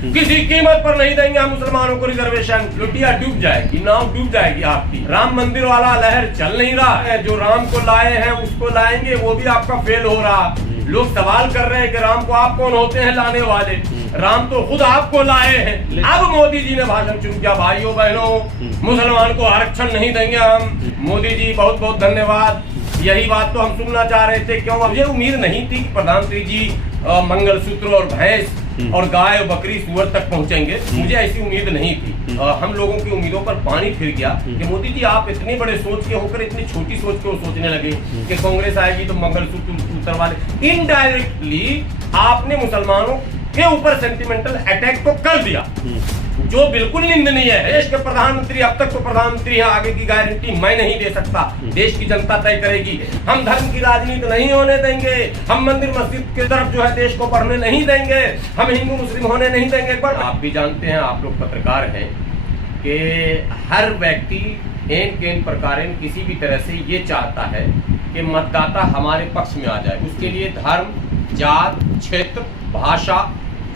किसी कीमत पर नहीं देंगे हम मुसलमानों को रिजर्वेशन। लुटिया डूब जाएगी, नाव डूब जाएगी आपकी। राम मंदिर वाला लहर चल नहीं रहा है, जो राम को लाए हैं उसको लाएंगे, वो भी आपका फेल हो रहा। लोग सवाल कर रहे हैं कि राम को आप कौन होते हैं लाने वाले, राम तो खुद आपको लाए हैं। अब मोदी जी ने भाषण शुरू किया, भाइयों बहनों मुसलमान को आरक्षण नहीं देंगे हम। मोदी जी बहुत बहुत धन्यवाद, यही बात तो हम सुनना चाह रहे थे। क्यों, मुझे उम्मीद नहीं थी कि प्रधानमंत्री जी मंगलसूत्र और भैंस और गाय और बकरी सुअर तक पहुंचेंगे, मुझे ऐसी उम्मीद नहीं थी। हम लोगों की उम्मीदों पर पानी फिर गया कि मोदी जी आप इतने बड़े सोच के होकर इतनी छोटी सोच के सोचने लगे कि कांग्रेस आएगी तो मंगलसूत्र वाले। इनडायरेक्टली आपने मुसलमानों के ऊपर सेंटिमेंटल अटैक तो कर दिया, जो बिल्कुल निंदनीय है। देश के प्रधानमंत्री, अब तक तो प्रधानमंत्री है, आगे की गारंटी मैं नहीं दे सकता, देश की जनता तय करेगी। हम धर्म की राजनीति नहीं होने देंगे, हम मंदिर मस्जिद की तरफ जो है देश को बढ़ने नहीं देंगे, हम हिंदू मुस्लिम होने नहीं देंगे। पर आप भी जानते हैं, आप लोग पत्रकार हैं, कि हर व्यक्ति एन प्रकार किसी भी तरह से ये चाहता है कि मतदाता हमारे पक्ष में आ जाए। उसके लिए धर्म, जात, क्षेत्र, भाषा,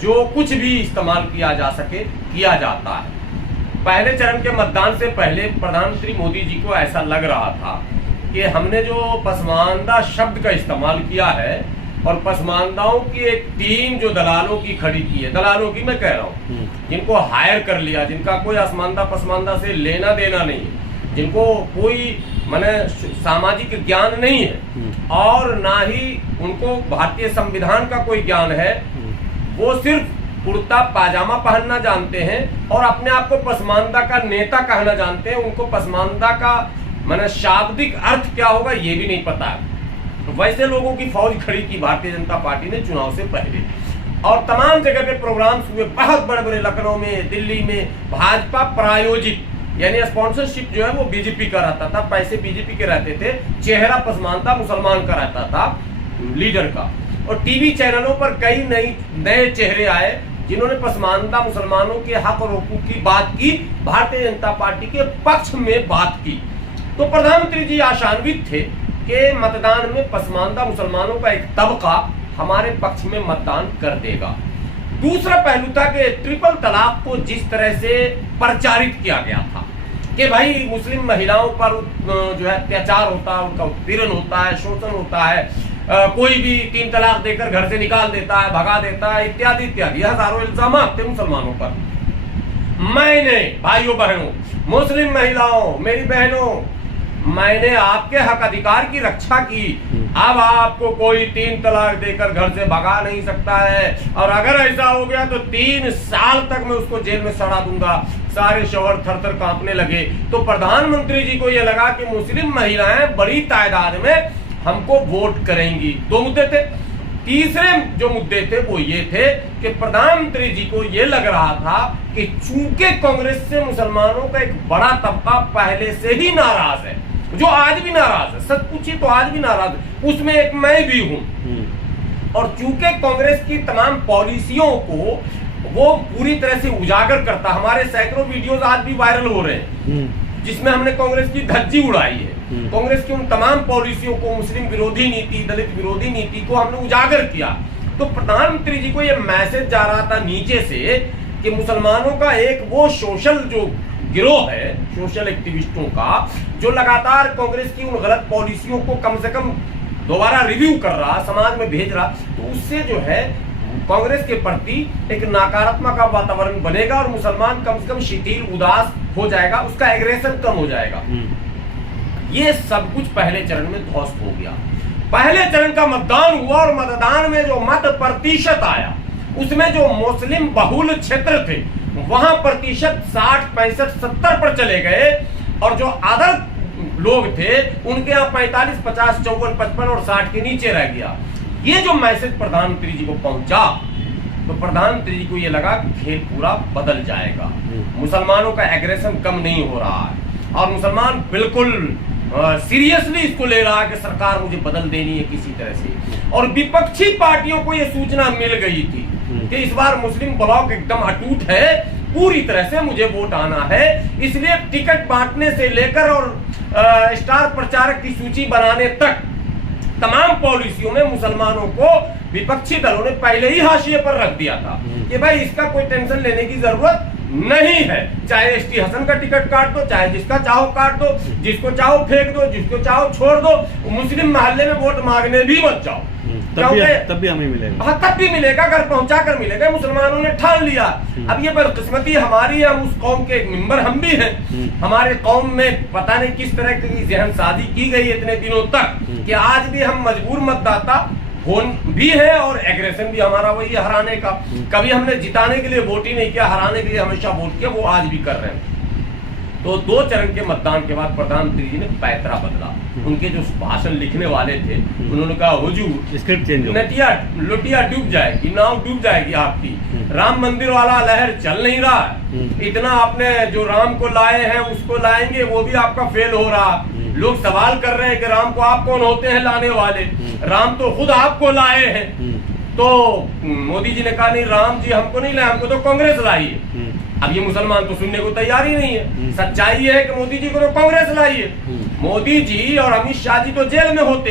जो कुछ भी इस्तेमाल किया जा सके किया जाता है। पहले चरण के मतदान से पहले प्रधानमंत्री मोदी जी को ऐसा लग रहा था कि हमने जो पसमानदा शब्द का इस्तेमाल किया है और पसमानदाओं की एक टीम जो दलालों की खड़ी की है, दलालों की मैं कह रहा हूँ, जिनको हायर कर लिया, जिनका कोई असमानदा पसमानदा से लेना देना नहीं है, जिनको कोई माने सामाजिक ज्ञान नहीं है और ना ही उनको भारतीय संविधान का कोई ज्ञान है, वो सिर्फ कुर्ता पाजामा पहनना जानते हैं और अपने आप को पसमानदा का नेता कहना जानते हैं। उनको पसमानदा का माने शाब्दिक अर्थ क्या होगा ये भी नहीं पता है। वैसे लोगों की फौज खड़ी की भारतीय जनता पार्टी ने चुनाव से पहले, और तमाम जगह पे प्रोग्राम्स हुए, बहुत बड़े बड़े, लखनऊ में, दिल्ली में, भाजपा प्रायोजित, यानी स्पॉन्सरशिप जो है वो बीजेपी का रहता था, पैसे बीजेपी के रहते थे, चेहरा पसमानदा मुसलमान का रहता था लीडर का। और टीवी चैनलों पर कई नए चेहरे आए जिन्होंने पसमानदा मुसलमानों के हक और हुकूक की बात की, भारतीय जनता पार्टी के पक्ष में बात की। तो प्रधानमंत्री जी आशान्वित थे कि मतदान में पसमानदा मुसलमानों का एक तबका हमारे पक्ष में मतदान कर देगा। दूसरा पहलू था कि ट्रिपल तलाक को जिस तरह से प्रचारित किया गया था कि भाई मुस्लिम महिलाओं पर जो है अत्याचार होता है, उनका उत्पीड़न होता है, शोषण होता है, कोई भी 3 तलाक देकर घर से निकाल देता है, भगा देता है, इत्यादि इत्यादि हजारों इल्जाम थे मुसलमानों पर। मैंने भाइयों बहनों, मुस्लिम महिलाओं, मेरी बहनों, मैंने आपके हक अधिकार की रक्षा की। अब आपको कोई 3 तलाक देकर घर से भगा नहीं सकता है, और अगर ऐसा हो गया तो 3 साल तक मैं उसको जेल में सड़ा दूंगा। सारे शौहर थर थर कांपने लगे। तो प्रधानमंत्री जी को यह लगा कि मुस्लिम महिलाएं बड़ी तादाद में हमको वोट करेंगी। 2 मुद्दे थे। तीसरे जो मुद्दे थे वो ये थे कि प्रधानमंत्री जी को ये लग रहा था कि चूंकि कांग्रेस से मुसलमानों का एक बड़ा तबका पहले से ही नाराज है, जो आज भी नाराज है, सच पूछिए तो आज भी नाराज है, उसमें एक मैं भी हूं, और चूंकि कांग्रेस की तमाम पॉलिसियों को वो पूरी तरह से उजागर करता, हमारे सैकड़ों वीडियोस आज भी वायरल हो रहे हैं जिसमें हमने कांग्रेस की धज्जी उड़ाई है। कांग्रेस की उन तमाम पॉलिसियों को, मुस्लिम विरोधी नीति, दलित विरोधी नीति को हमने उजागर किया। तो प्रधानमंत्री जी को यह मैसेज जा रहा था नीचे से कि मुसलमानों का एक वो सोशल जो गिरोह है, सोशल एक्टिविस्टों का, जो लगातार कांग्रेस की उन गलत पॉलिसियों को कम से कम दोबारा रिव्यू कर रहा, समाज में भेज रहा, तो उससे जो है कांग्रेस के प्रति एक नकारात्मक वातावरण बनेगा और मुसलमान कम से कम शिथिल, उदास हो जाएगा, उसका एग्रेशन कम हो जाएगा। ये सब कुछ पहले चरण में ध्वस्त हो गया। पहले चरण का मतदान हुआ और मतदान में जो मत प्रतिशत आया, उसमें जो मुस्लिम बहुल क्षेत्र थे वहां प्रतिशत 60, 65, 70 पर चले गए, और जो अदर लोग थे उनके यहाँ 45, 50, 54, 55 और 60 के नीचे रह गया। ये जो मैसेज प्रधानमंत्री जी को पहुंचा, तो प्रधानमंत्री जी को ये लगा कि खेल पूरा बदल जाएगा, मुसलमानों का एग्रेशन कम नहीं हो रहा है, और मुसलमान बिल्कुल सीरियसली इसको ले रहा है कि सरकार मुझे बदल देनी है किसी तरह से। और विपक्षी पार्टियों को यह सूचना मिल गई थी कि इस बार मुस्लिम ब्लॉक एकदम अटूट है, पूरी तरह से मुझे वोट आना है, इसलिए टिकट बांटने से लेकर और स्टार प्रचारक की सूची बनाने तक तमाम पॉलिसियों में मुसलमानों को विपक्षी दलों ने पहले ही हाशिए पर रख दिया था कि भाई इसका कोई टेंशन लेने की जरूरत नहीं है। चाहे एसटी हसन का टिकट काट दो, चाहे जिसका चाहो काट दो, जिसको चाहो फेंक दो, जिसको चाहो छोड़ दो, मुस्लिम मोहल्ले में वोट मांगने भी मत जाओ, तब भी हमें मिलेगा। हाँ, तब भी मिलेगा, घर पहुंचा कर मिलेगा। मुसलमानों ने ठान लिया। अब ये बदकिस्मती हमारी है, हम उस कौम के एक मेंबर हम भी हैं। हमारे कौम में पता नहीं किस तरह की जहनसाजी की गई इतने दिनों तक कि आज भी हम मजबूर मतदाता भी है और एग्रेशन भी हमारा वही हराने का। कभी हमने जिताने के लिए वोट ही नहीं किया, हराने के लिए हमेशा वोट किया, वो आज भी कर रहे हैं। तो 2 चरण के मतदान के बाद प्रधानमंत्री जी ने पैतरा बदला। उनके जो भाषण लिखने वाले थे उन्होंने कहा, हुजूर स्क्रिप्ट चेंज हो, नटिया लुटिया डूब जाएगी, नाव डूब जाएगी आपकी। राम मंदिर वाला लहर चल नहीं रहा है, इतना आपने जो राम को लाए हैं उसको लाएंगे, वो भी आपका फेल हो रहा। लोग सवाल कर रहे हैं कि राम को आप कौन होते हैं लाने वाले, राम तो खुद आपको लाए हैं। तो मोदी जी ने कहा, नहीं राम जी हमको नहीं लाए, हमको तो कांग्रेस लाई है। अब ये मुसलमान तो सुनने को तैयार ही नहीं है। सच्चाई ये है कि मोदी जी को तो कांग्रेस लाई है। मोदी जी और अमित शाह जी तो जेल में होते,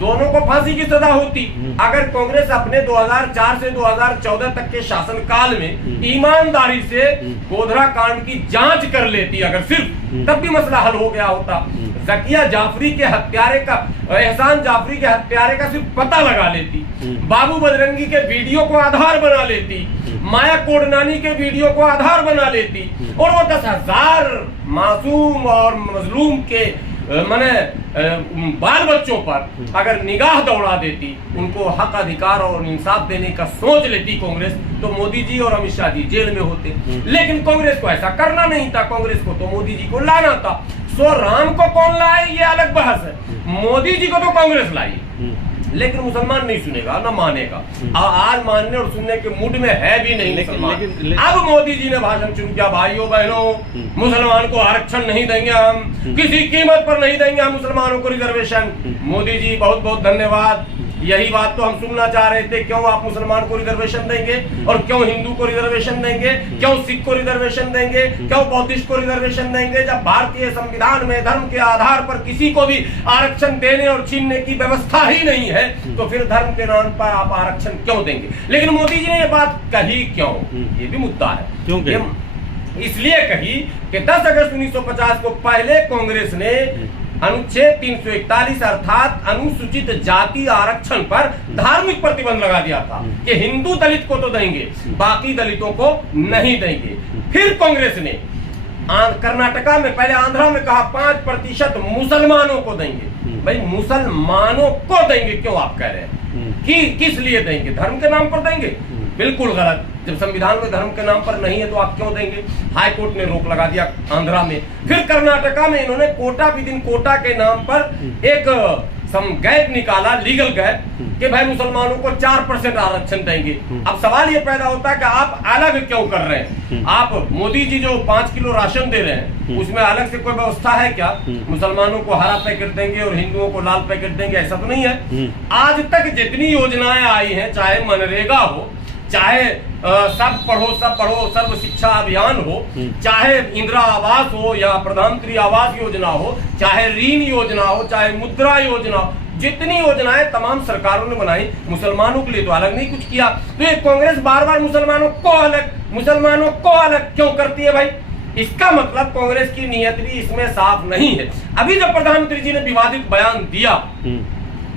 दोनों को फांसी की सजा होती। अगर कांग्रेस अपने 2004 से 2014 तक के शासनकाल में ईमानदारी से गोधरा कांड की जांच कर लेती, अगर सिर्फ, तब भी मसला हल हो गया होता। जकिया जाफरी के हत्यारे का, एहसान जाफरी के हत्यारे का सिर्फ पता लगा लेती, बाबू बजरंगी के वीडियो को आधार बना लेती, माया कोडनानी के वीडियो को आधार बना लेती, और वो 10,000 मासूम और मजलूम के माने बाल बच्चों पर अगर निगाह दौड़ा देती, उनको हक अधिकार और इंसाफ देने का सोच लेती कांग्रेस, तो मोदी जी और अमित शाह जी जेल में होते। लेकिन कांग्रेस को ऐसा करना नहीं था, कांग्रेस को तो मोदी जी को लाना था। सो राम को कौन लाए ये अलग बहस है, मोदी जी को तो कांग्रेस लाई, लेकिन मुसलमान नहीं सुनेगा ना मानेगा। आज मानने और सुनने के मूड में है भी नहीं मुसलमान। अब मोदी जी ने भाषण शुरू किया, भाइयों बहनों, मुसलमान को आरक्षण नहीं देंगे हम, किसी कीमत पर नहीं देंगे हम मुसलमानों को रिजर्वेशन। मोदी जी बहुत बहुत धन्यवाद, यही बात तो हम सुनना चाह रहे थे। क्यों आप मुसलमान को रिजर्वेशन देंगे और क्यों हिंदू को रिजर्वेशन देंगे, क्यों सिख को रिजर्वेशन देंगे, क्यों बौद्धिस्ट को रिजर्वेशन देंगे, जब भारतीय संविधान में धर्म के आधार पर किसी को भी आरक्षण देने और छीनने की व्यवस्था ही नहीं है, तो फिर धर्म के नाम पर आप आरक्षण क्यों देंगे। लेकिन मोदी जी ने ये बात कही क्यों, ये भी मुद्दा है। क्यों इसलिए कही कि 10 अगस्त 1950 को पहले कांग्रेस ने अनुच्छेद 341 अर्थात अनुसूचित जाति आरक्षण पर धार्मिक प्रतिबंध लगा दिया था कि हिंदू दलित को तो देंगे, बाकी दलितों को नहीं देंगे। फिर कांग्रेस ने कर्नाटका में, पहले आंध्रा में कहा 5% मुसलमानों को देंगे। भाई मुसलमानों को देंगे क्यों आप कह रहे हैं, कि किस लिए देंगे, धर्म के नाम पर देंगे? बिल्कुल गलत। जब संविधान में धर्म के नाम पर नहीं है तो आप क्यों देंगे? हाई कोर्ट ने रोक लगा दिया आंध्रा में। फिर कर्नाटका में इन्होंने कोटा विद इन कोटा के नाम पर एक गैप निकाला, लीगल गैप, कि भाई मुसलमानों को 4% आरक्षण देंगे। अब सवाल ये पैदा होता है कि आप अलग क्यों कर रहे हैं? आप मोदी जी जो 5 किलो राशन दे रहे हैं उसमें अलग से कोई व्यवस्था है क्या? मुसलमानों को हरा पैकेट देंगे और हिंदुओं को लाल पैकेट देंगे, ऐसा तो नहीं है। आज तक जितनी योजनाएं आई हैं, चाहे मनरेगा हो, चाहे सब पढ़ो सर्व शिक्षा अभियान हो, चाहे इंदिरा आवास हो या प्रधानमंत्री आवास योजना हो, चाहे ऋण योजना हो, चाहे मुद्रा योजना हो, जितनी योजनाएं तमाम सरकारों ने बनाई, मुसलमानों के लिए तो अलग नहीं कुछ किया। तो ये कांग्रेस बार बार मुसलमानों को अलग क्यों करती है भाई? इसका मतलब कांग्रेस की नीयत भी इसमें साफ नहीं है। अभी जब प्रधानमंत्री जी ने विवादित बयान दिया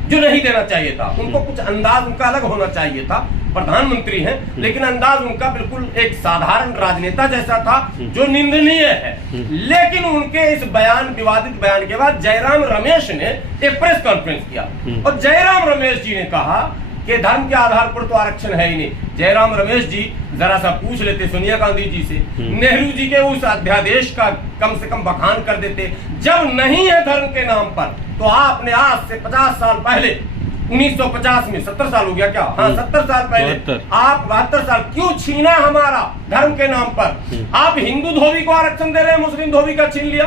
जो नहीं देना चाहिए था, उनको कुछ अंदाज उनका अलग होना चाहिए था। प्रधानमंत्री हैं लेकिन अंदाज उनका बिल्कुल एक साधारण राजनेता जैसा था जो निंदनीय है। लेकिन उनके इस विवादित बयान के बाद जयराम रमेश ने एक प्रेस कॉन्फ्रेंस किया और जयराम रमेश जी ने कहा कि धर्म के आधार पर तो आरक्षण है ही नहीं। जयराम रमेश जी जरा सा पूछ लेते सोनिया गांधी जी से, नेहरू जी के उस अध्यादेश का कम से कम बखान कर देते। जब नहीं है धर्म के नाम पर तो आपने आज से 50 साल पहले 1950 में 70 साल हो गया क्या? हाँ 70 साल पहले आप 72 साल क्यों छीना हमारा धर्म के नाम पर। आप हिंदू धोबी को आरक्षण दे रहे हैं, मुस्लिम धोबी का छीन लिया।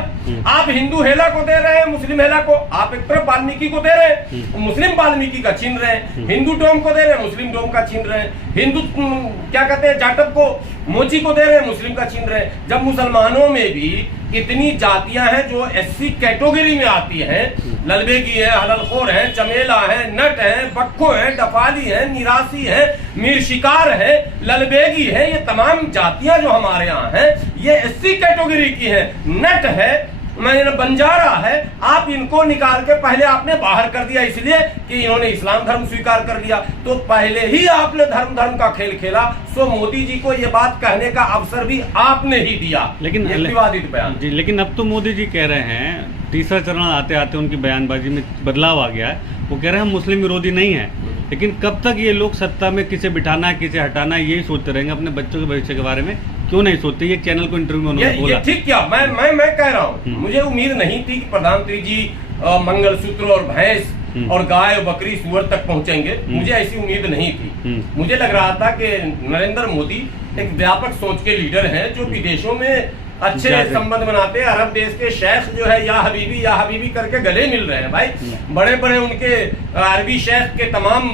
आप हिंदू हेला को दे रहे हैं, मुस्लिम हेला को। आप एक तरफ वाल्मीकि को दे रहे हैं, मुस्लिम वाल्मीकि का छीन रहे हैं। हिंदू डोम को दे रहे हैं, मुस्लिम डोम का छीन रहे हैं। हिंदू क्या कहते हैं जाटव को, मोची को दे रहे हैं, मुस्लिम का छीन रहे हैं। जब मुसलमानों में भी इतनी जातियां हैं जो एससी कैटेगरी में आती हैं, ललबेगी है, हललखोर है, चमेला है, नट है, बक्खो है, डफाली है, निरासी है, मीर शिकार है, ललबेगी है, ये तमाम जातियां जो हमारे यहाँ हैं ये एससी कैटेगरी की है। नट है, बंजारा है, आप इनको निकाल के पहले आपने बाहर कर दिया इसलिए कि इन्होंने इस्लाम धर्म स्वीकार कर लिया। तो पहले ही आपने धर्म का खेल खेला। सो मोदी जी को ये बात कहने का अवसर भी आपने ही दिया। लेकिन विवादित बयान जी, लेकिन अब तो मोदी जी कह रहे हैं, तीसरा चरण आते आते उनकी बयानबाजी में बदलाव आ गया है। वो कह रहे हैं हम मुस्लिम विरोधी नहीं है, लेकिन कब तक ये लोग सत्ता में किसे बिठाना है किसे हटाना है यही सोचते रहेंगे, अपने बच्चों के भविष्य के बारे में क्यों नहीं सोचते? ये चैनल को इंटरव्यू में उन्होंने बोला। ठीक क्या मैं कह रहा हूँ, मुझे उम्मीद नहीं थी कि प्रधानमंत्री जी मंगलसूत्र और भैंस और गाय और बकरी सुअर तक पहुंचेंगे। मुझे ऐसी उम्मीद नहीं थी। मुझे लग रहा था कि नरेंद्र मोदी एक व्यापक सोच के लीडर हैं जो विदेशों में अच्छे संबंध बनाते हैं। अरब देश के शेख जो है या हबीबी करके गले मिल रहे हैं भाई। बड़े बड़े उनके अरबी शेख के तमाम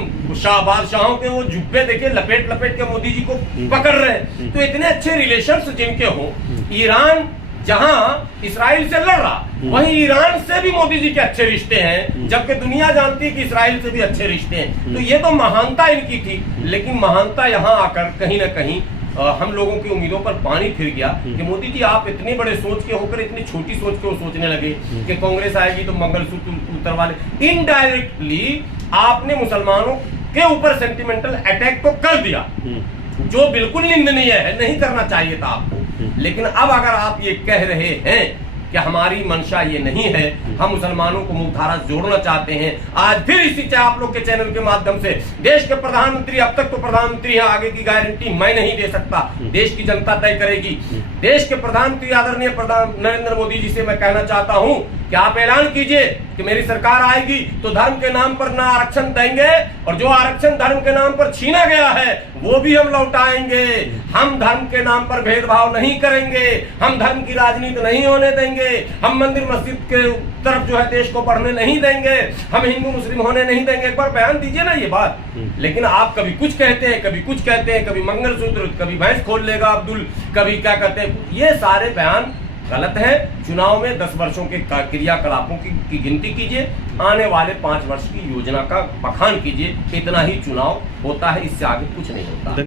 बादशाहों के वो जुब्बे देखे लपेट के मोदी जी को पकड़ रहे हैं। तो इतने अच्छे रिलेशंस जिनके हो, ईरान जहां इसराइल से लड़ रहा वहीं ईरान से भी मोदी जी के अच्छे रिश्ते हैं, जबकि दुनिया जानती है कि इसराइल से भी अच्छे रिश्ते हैं। तो ये तो महानता इनकी थी। लेकिन महानता यहाँ आकर कहीं ना कहीं हम लोगों की उम्मीदों पर पानी फिर गया कि मोदी जी आप इतने बड़े सोच के होकर इतनी छोटी सोच के वो सोचने लगे कि कांग्रेस आएगी तो मंगलसूत्र उतरवा ले। इनडायरेक्टली आपने मुसलमानों के ऊपर सेंटिमेंटल अटैक तो कर दिया, जो बिल्कुल निंदनीय है, नहीं करना चाहिए था आपको। लेकिन अब अगर आप ये कह रहे हैं कि हमारी मंशा ये नहीं है, हम मुसलमानों को मुख्यधारा जोड़ना चाहते हैं, आज फिर इसी आप लोग के चैनल के माध्यम से देश के प्रधानमंत्री, अब तक तो प्रधानमंत्री है, आगे की गारंटी मैं नहीं दे सकता, देश की जनता तय करेगी। देश के प्रधानमंत्री आदरणीय नरेंद्र मोदी जी से मैं कहना चाहता हूं कि आप ऐलान कीजिए कि मेरी सरकार आएगी तो धर्म के नाम पर ना आरक्षण देंगे, और जो आरक्षण धर्म के नाम पर छीना गया है वो भी हम लौटाएंगे। हम धर्म के नाम पर भेदभाव नहीं करेंगे, हम धर्म की राजनीति नहीं होने देंगे, हम मंदिर मस्जिद के तरफ जो है देश को बढ़ने नहीं देंगे, हम हिंदू मुस्लिम होने नहीं देंगे। एक बार बयान दीजिए ना ये बात। लेकिन आप कभी कुछ कहते हैं, कभी कुछ कहते हैं, कभी मंगलसूत्र, कभी भैंस खोल लेगा अब्दुल, कभी क्या कहते हैं। ये सारे बयान गलत है। चुनाव में 10 वर्षों के क्रियाकलापों की गिनती कीजिए, आने वाले 5 वर्ष की योजना का बखान कीजिए। इतना ही चुनाव होता है, इससे आगे कुछ नहीं होता।